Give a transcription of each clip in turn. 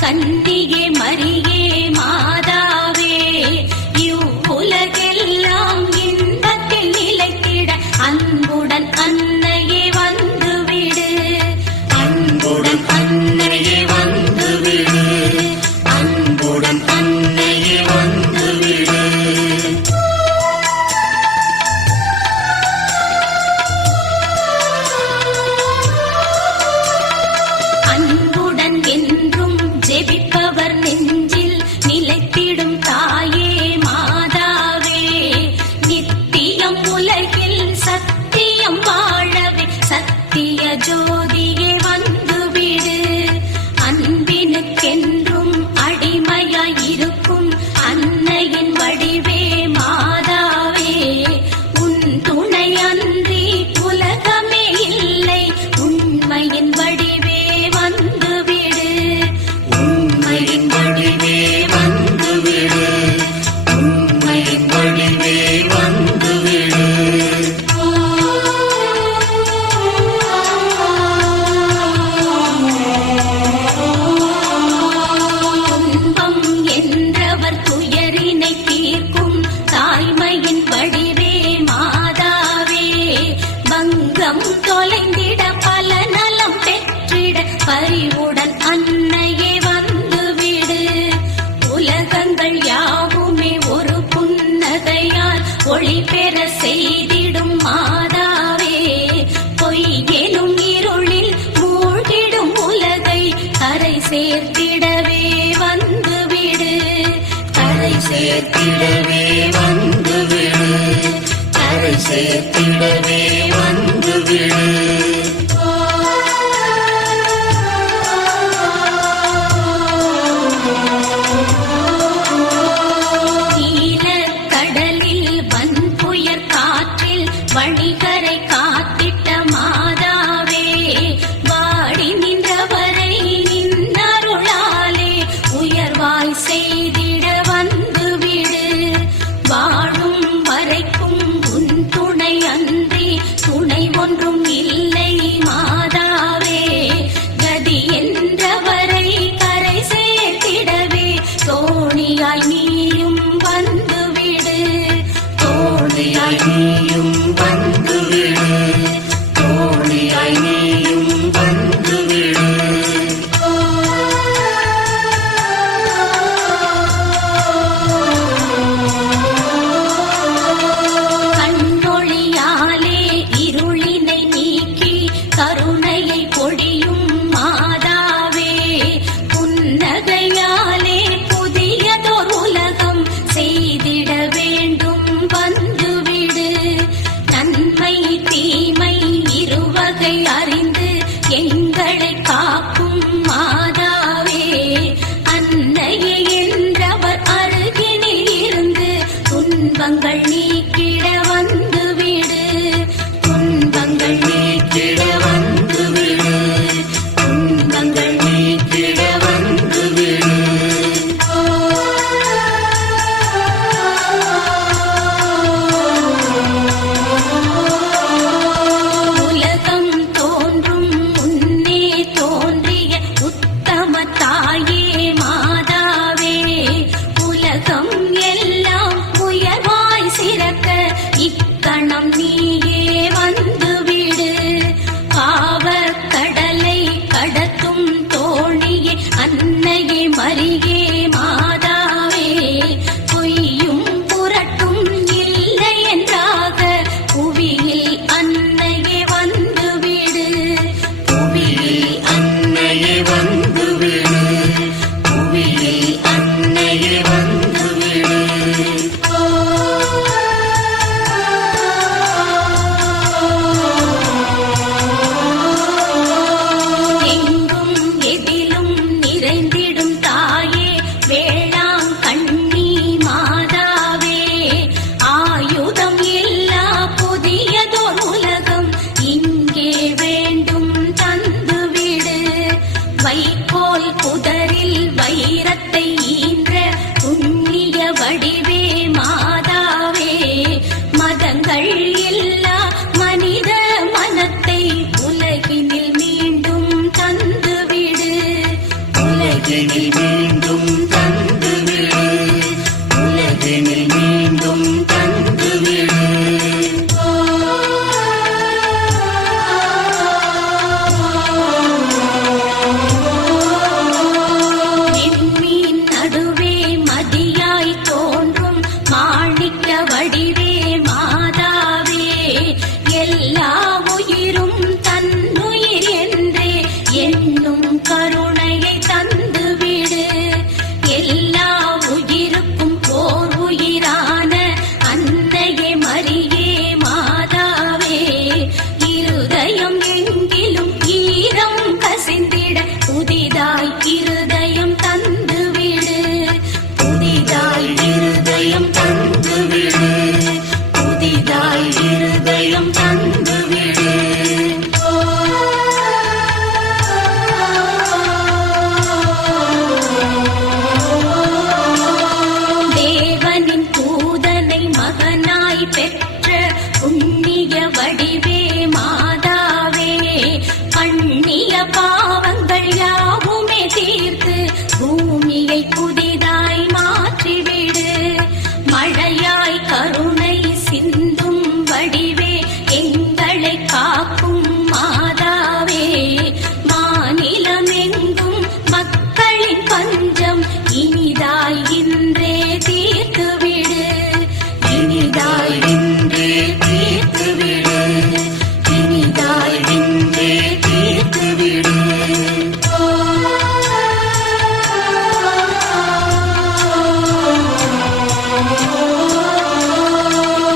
கன்னியே மரியே மாதாவே இவ்வுலகெல்லாம் இன்பத்தில் நிலைத்திட அன்புடன் அன்னையே வந்துவிடு, அன்புடன் அன்னையே வந்துவிடு, அன்புடன் அன்னையே வந்துவிடு. அன்புடன் என்றும் ஜெபிப்பவர் நெஞ்சில் நிலைத்திடும் தாயே மாதாவே, நித்தியம் உலகில் சத்தியம் வாழவே சத்திய ஜோதியே வந்துவிடு. அன்பினுக்கென்றும் அடிமையாயிருக்கும் அன்னையின் வடிவே மாதாவே, உன் துணை அன்றி உலகமே இல்லை, உண்மையின் வடிவே வந்துவிடு, உண்மையின் வடிவே வந்துவிடு, உண்மையின் வடிவே வந்துவிடு. துன்பம் என்றவர் துயரினை தீர்க்கும் தாய்மையின் வடிவே மாதாவே, பங்கம் தொலைந்திட பல நலம் பெற்றிட பரிவுடன் அன்னையே வந்துவிடு. உலகங்கள் யாவுமே ஒரு புன்னகையால் ஒளி பெற செய்திடும் மாதாவே, பொய் எனும் இருளில் மூழ்கிடும் உலகை கரை சேர்த்திடவே வந்துவிடு, கரை சேர்த்திடவே வந்துவிடு, கரை சேர்த்திடவே வந்துவிடு. நீலக் கடலில் வன்புயற் காற்றில் துணை அன்றி துணை ஒன்றும் இல்லை மாதாவே. கதி என்றவரை கரை சேர்த்திடவே தோணியாய் நீயும் வந்துவிடு. தோணியாய் நீயும் வந்துவிடு. தோணியாய் நீயும் வந்துவிடு. கண்ணொழியாலே இருளினை நீக்கி கருணையை பொழியும் மாதாவே. புன்னகையாலே புதியதோர் உலகம் செய்திட வேண்டும் வந்துவிடு. நன்மை தீமை இருவகை அறிந்து எங்களை காக்கும் மாதாவே. அன்னையே என்றவர் அருகினில் இருந்து துன்பங்கள் நீக்கிட வந்துவிடு. துன்பங்கள் நீக்கிட வந்துவிடு. துன்பங்கள் நீக்கிட வந்துவிடு. உலகம் தோன்றும் முன்னே தோன்றிய உத்தம தாயே மாதாவே. உலகம் எல்லாம் உயர்வாய் சிறக்க இக்கணம் நீயே வந்துவிடு. பாவக் கடலை கடத்தும் தோணியே அன்னையே மரியே மாதாவே. பொய்யும் புரட்டும் இல்லை என்றாக புவியில் அன்னையே வந்துவிடு. புவியில் அன்னையே வந்துவிடு. புவியில் அன்னையே வந்துவிடு. எங்கும் எதிலும் நிறைந்திடும் தாயே வேளாங்கண்ணி மாதாவே. ஆயுதம் இல்லா புதியதோர் உலகம் இங்கே வேண்டும் தந்துவிடு. வைக்கோல் புதரில் வைரத்தை ஈன்ற புண்ணிய வடிவே மாதாவே. மதங்கள் இல்லா மனித மனத்தை உலகினில் மீண்டும் தந்துவிடு. உலகினில் மீண்டும் தந்துவிடு. உலகினில் மீண்டும் தந்துவிடு. விண்மீன் நடுவே மதியாய் தோன்றும் மாணிக்க வடிவே மாதாவே. எல்லா உயிரும் தன்னுயிர் என்றே என்னும் கருணையை தந்துவிடு. எல்லா உயிருக்கும் ஓர் உயிரான அன்னையே மரியே மாதாவே. இருதயம் எங்கிலும் ஈரம் கசிந்திட புதிதாய் இருதயம் தந்துவிடு. புதிதாய் இருதயம் தந்துவிடு. புதிதாய் இருதயம் தந்துவிடு. தேவனின் தூதனை மகனாய் பெற்ற புண்ணிய வடிவே மாதாவே. பண்ணிய பாவங்கள் யாவுமே தீர்த்து பூமியை புதிதாய் மாற்றிவிடு. மழையாய் கருணை சிந்தும் வடிவே எங்களை காக்கும் மாதாவே. மாநிலமெங்கும் மக்களின் பஞ்சம் இனிதாய் இன்றே தீர்த்துவிடு. இனிதாய் இன்றே தீர்த்துவிடு. இனிதாய் இன்றே தீர்த்துவிடு.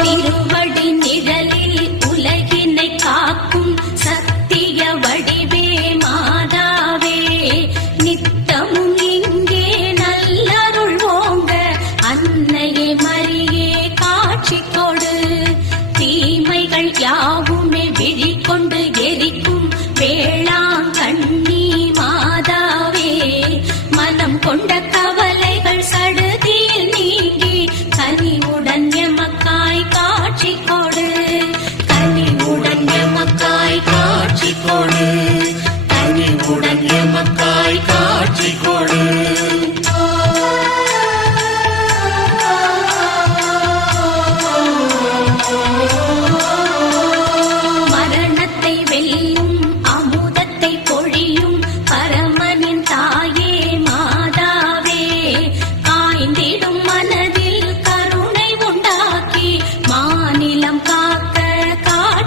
திருவடி நிழலில் உலகினை காக்கும் சத்திய வடிவே மாதாவே. நித்தமும் இங்கே நல்லருள் ஓங்க அன்னையே மரியே காட்சி கொடு. தீமைகள் யாவுமே விழிக்கொண்டு எரிக்கும் வேளாங்கண்ணி மாதாவே. மனம் கொண்ட கவலைகள் சடுதியில் நீங்கி கனிவுடன் எமக்காய் காட்சி கொடு.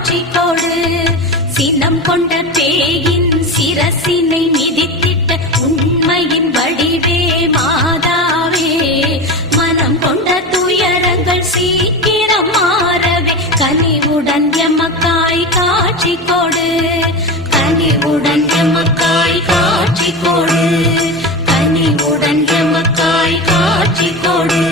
காட்சி கொடு. சினம் கொண்ட பேயின் சிரசினை மிதித்திட்ட உண்மையின் வடிவே மாதாவே, மனம் கொண்ட துயரங்கள் சீக்கிரம் மாறவே கனிவுடன் எமக்காய் காட்சி கொடு. கனிவுடன் எமக்காய் காட்சி கொடு. கனிவுடன் எமக்காய் காட்சி கொடு.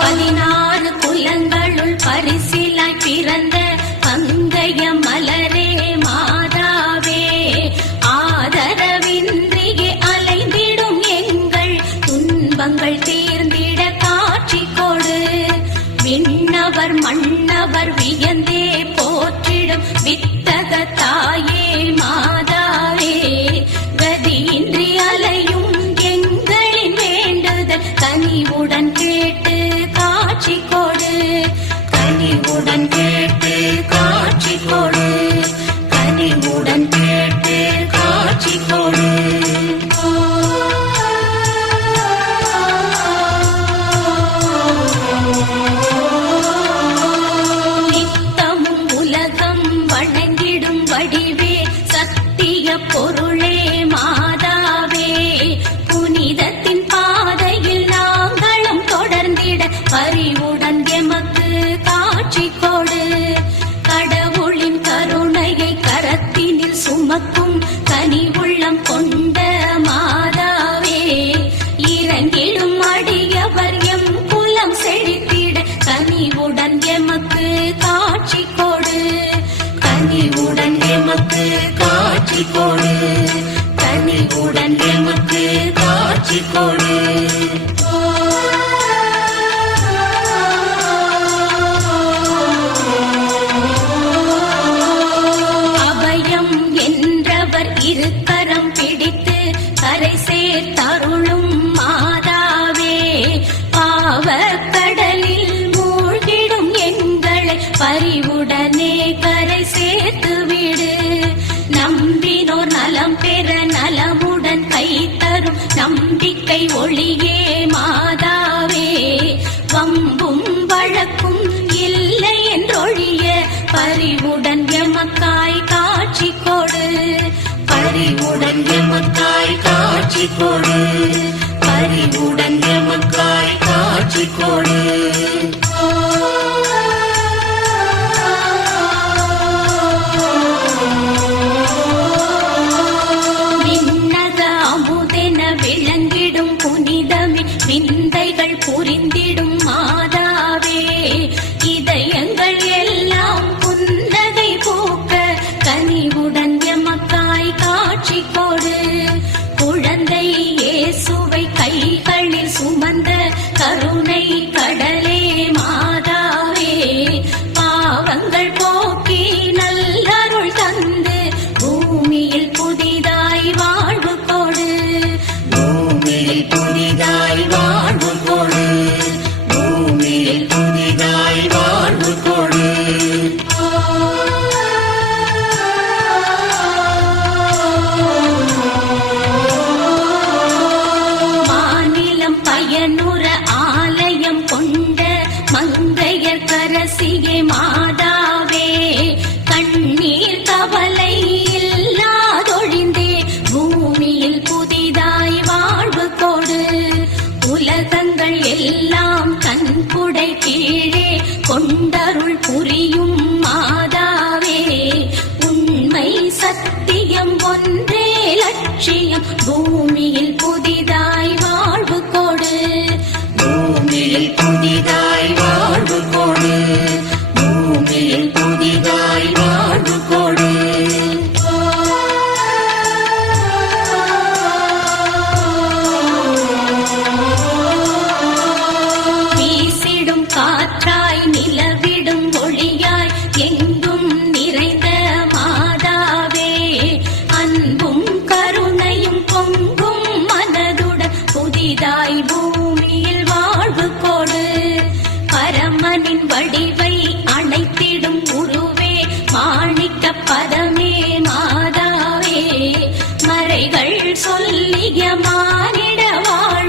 16 குலங்களுள் பரிசிலாய் பிறந்த பங்கைய மலரே மாதாவே, ஆதரவின்றியே அலைந்திடும் எங்கள் துன்பங்கள் தீர்ந்திட காட்சி கொடு. விண்ணவர் மன்னவர் வியந்தே போற்றிடும் வித்தக தாயே மாதாவே, கதியின்றி அலையும் எங்களின் வேண்டுதல் கனிவுடன் கேட்டு காட்சி கொடு. கனிவுடன் கேட்டு காட்சி கொடு. கனிவுடன் கேட்டு காட்சி கொடு. நித்தமும் உலகம் வணங்கிடும் வடிவே சத்திய பொருளே மாதாவே, புனிதத்தின் பாதையில் நாங்களும் தொடர்ந்திட பரிவுடன் எமக்கு காட்சி கொடு. கடவுளின் கருணையை கரத்தினில் சுமக்கும் கனிவுள்ளம் கொண்ட மாதாவே, இறங்கிடும் அடியவர் எம் குலம் செழித்திட கனிவுடன் எமக்கு காட்சி கொடு. கனிவுடன் எமக்கு காட்சி கொடு. கனிவுடன் எமக்கு காட்சி கொடு. அபயம் என்றவர் இருக்கரம் பிடித்து கரை சேர்த்தருளும் மாதாவே, பாவக் கடலில் மூழ்கிடும் எங்களை பரிவுடனே கரை சேர்த்து விடு. நம்பினோர் நலம் பெற நலமுடன் கை தரும் நம்பிக்கை ஒளியே மாதாவே, வம்பும் வழக்கும் இல்லை என்றொழிய பரிவுடன் எமக்காய் காட்சி கொடு. பரிவுடன் எமக்காய் காட்சி கொடு. பரிவுடன் எமக்காய் காட்சி கொடு. விண்ணக அமுதென விளங்கிடும் புனிதமே விந்தைகள் புரிந்திடும் மாதாவே, இதயங்கள் எல்லாம் புன்னகை பூக்க கனிவுடன் எமக்காய் காட்சி கொடு. குழந்தை இயேசுவை கைகளில் சுமந்த கருணை கடலே மாதாவே, பாவங்கள் போக்கி நல்லருள் தந்து பூமியில் புதிதாய் வாழ்வு கொடு. பூமியில் புதிதாய் வாழ்வு கொடு. பூமியில் புதிதாய் வாழ்வு கொடு. மாநிலம் பயனுற ஆலயம் கொண்ட மங்கையர் கரசியே மாதாவே, கண்ணீர் கவலை இல்லாதொழிந்தே பூமியில் புதிதாய் வாழ்வு கொடு. உலகங்கள் எல்லாம் கண்குடை கீழே கொண்டருள் புரியும் மாதாவே, உண்மை சத்தியம் ஒன்றே லட்சியம் பூமியில் புதிதாய் வாழ்வு கொடு. பூமியில் புதிதாய் வாழ்வு கொடு. பூமியில் புதிதாய் வாழ்வு கொடு. வீசிடும் காற்றாய் நிலவிடும் ஒளியாய் எங்கும் நிறைந்த மாதாவே, அன்பும் கருணையும் பொங்கும் மனதுடன் புதிதாய் பூமியில் வாழ்வு கொடு. பரமனின் வடிவை அணைத்திடும் உருவே மாணிக்க பதமே மாதாவே, மறைகள் சொல்லிய மானிட வாழ்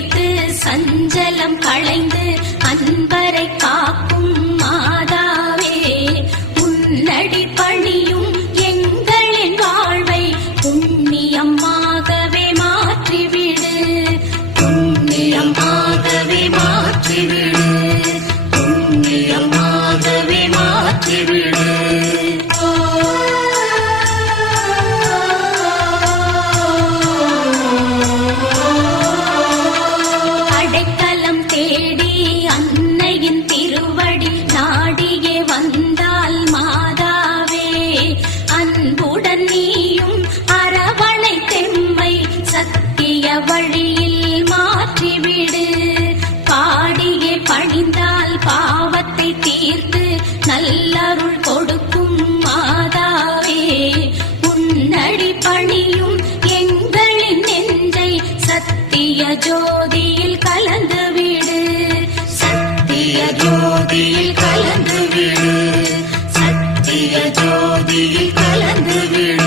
தீர்த்து சஞ்சலம் களைந்து அன்பரை காக்கும் மாதாவே உன்னடி பணியும் எங்களின் வாழ்வை புண்ணியமாகவே மாற்றிவிடு புண்ணியமாகவே மாற்றிவிடு புண்ணியமாகவே மாற்றிவிடு அடைக்கலம் தேடி அன்னையின் திருவடி நாடியே வந்தால் மாதாவே அன்புடன் நீயும் அரவணை தெம்மை சத்திய வழியில் மாற்றிவிடு பாடியே பணிந்தால் பாவத்தை தீர்த்து நல்லருள் கொடுக்கும் மாதாவே உன்னடி பணியும் எங்களின் நெஞ்சை சத்திய ஜோதியில் கலந்துவிடு சத்திய ஜோதியில் கலந்து விடு சத்திய ஜோதியில் கலந்து விடு